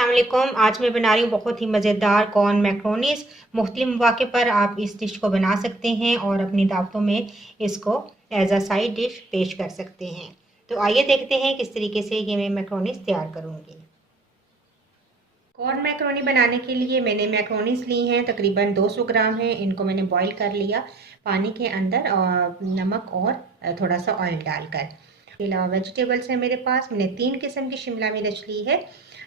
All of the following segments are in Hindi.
अस्सलाम वालेकुम। आज मैं बना रही हूँ बहुत ही मज़ेदार कॉर्न मैक्रोनीस। मुख्तलिफ मौके पर आप इस डिश को बना सकते हैं और अपनी दावतों में इसको एज अ साइड डिश पेश कर सकते हैं। तो आइए देखते हैं किस तरीके से ये मैं मैक्रोनीस तैयार करूँगी। कॉर्न मैक्रोनी बनाने के लिए मैंने मैक्रोनीस ली हैं, तकरीबन 200 ग्राम हैं। इनको मैंने बॉईल कर लिया पानी के अंदर और नमक और थोड़ा सा ऑयल डालकर। इसके अलावा वेजिटेबल्स हैं मेरे पास। मैंने 3 किस्म की शिमला मिर्च ली है,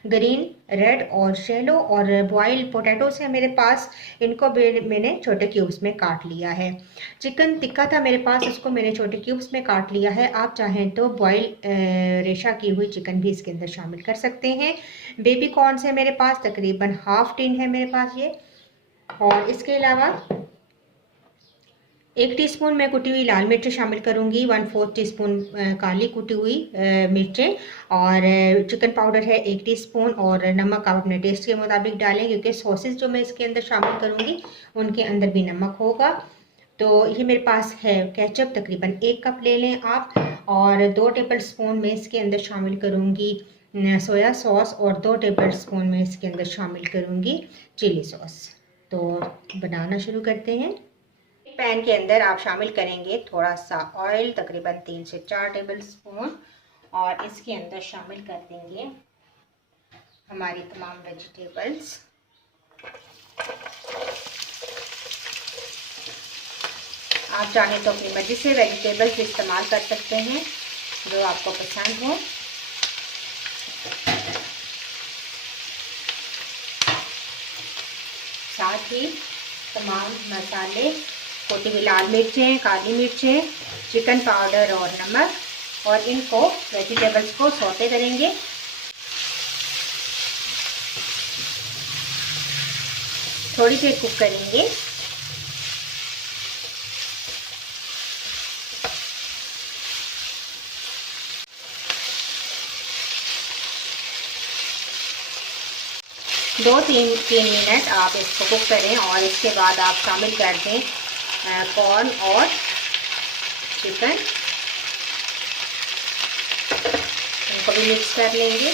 ग्रीन, रेड और शेलो, और बॉइल्ड पोटैटोस है मेरे पास। इनको मैंने छोटे क्यूब्स में काट लिया है। चिकन टिक्का था मेरे पास, उसको मैंने छोटे क्यूब्स में काट लिया है। आप चाहें तो बॉइल रेशा की हुई चिकन भी इसके अंदर शामिल कर सकते हैं। बेबी कॉर्न्स है मेरे पास, तकरीबन हाफ टिन है मेरे पास ये। और इसके अलावा 1 टीस्पून मैं कुटी हुई लाल मिर्च शामिल करूंगी, 1/4 टीस्पून काली कुटी हुई मिर्चें, और चिकन पाउडर है 1 टीस्पून, और नमक आप अपने टेस्ट के मुताबिक डालें, क्योंकि सॉसेस जो मैं इसके अंदर शामिल करूंगी उनके अंदर भी नमक होगा। तो ये मेरे पास है केचप, तकरीबन 1 कप ले लें आप। और 2 टेबल स्पून मैं इसके अंदर शामिल करूँगी सोया सॉस, और 2 टेबल स्पून मैं इसके अंदर शामिल करूँगी चिली सॉस। तो बनाना शुरू करते हैं। पैन के अंदर आप शामिल करेंगे थोड़ा सा ऑयल, तकरीबन 3 से 4 टेबल स्पून, और इसके अंदर शामिल कर देंगे हमारी तमाम वेजिटेबल्स। आप चाहें तो अपनी मर्जी से वेजिटेबल्स इस्तेमाल कर सकते हैं जो आपको पसंद हो। साथ ही तमाम मसाले, कुटी हुई लाल मिर्चें, काली मिर्चें, चिकन पाउडर और नमक, और इनको वेजिटेबल्स को सौते करेंगे। थोड़ी देर कुक करेंगे। दो तीन मिनट आप इसको कुक करें, और इसके बाद आप शामिल कर दें कॉर्न और चिकन। इनको भी मिक्स कर लेंगे।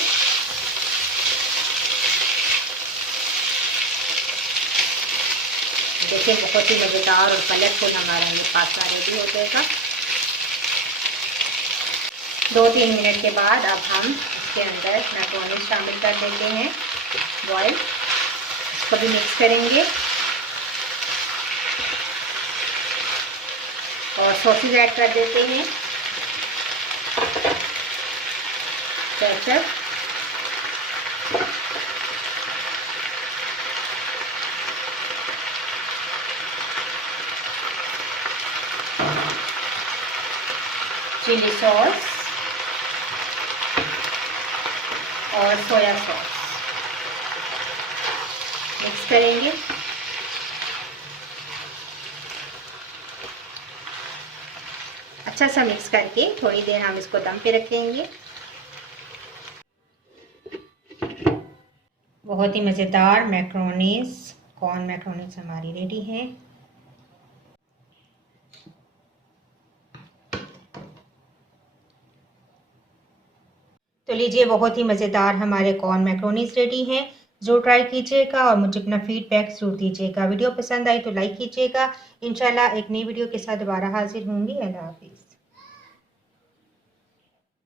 देखिए बहुत ही मज़ेदार और कलरफुल हमारा ये पास्ता रेडी हो जाएगा। 2-3 मिनट के बाद अब हम इसके अंदर मैक्रोनी शामिल कर देते हैं बॉयल। इसको भी मिक्स करेंगे और सॉसेज ऐड कर देते हैं, केचप, चिली सॉस और सोया सॉस। मिक्स करेंगे। अच्छा सा मिक्स करके थोड़ी देर हम इसको दम पे रखेंगे। बहुत ही मज़ेदार मैक्रोनीस, कॉर्न मैक्रोनीस हमारी रेडी है। तो लीजिए, बहुत ही मज़ेदार हमारे कॉर्न मैक्रोनीस रेडी हैं। ज़रूर ट्राई कीजिएगा और मुझे अपना फीडबैक ज़रूर दीजिएगा। वीडियो पसंद आई तो लाइक कीजिएगा। इंशाल्लाह एक नई वीडियो के साथ दोबारा हाजिर होंगी। अल्लाह हाफिज़।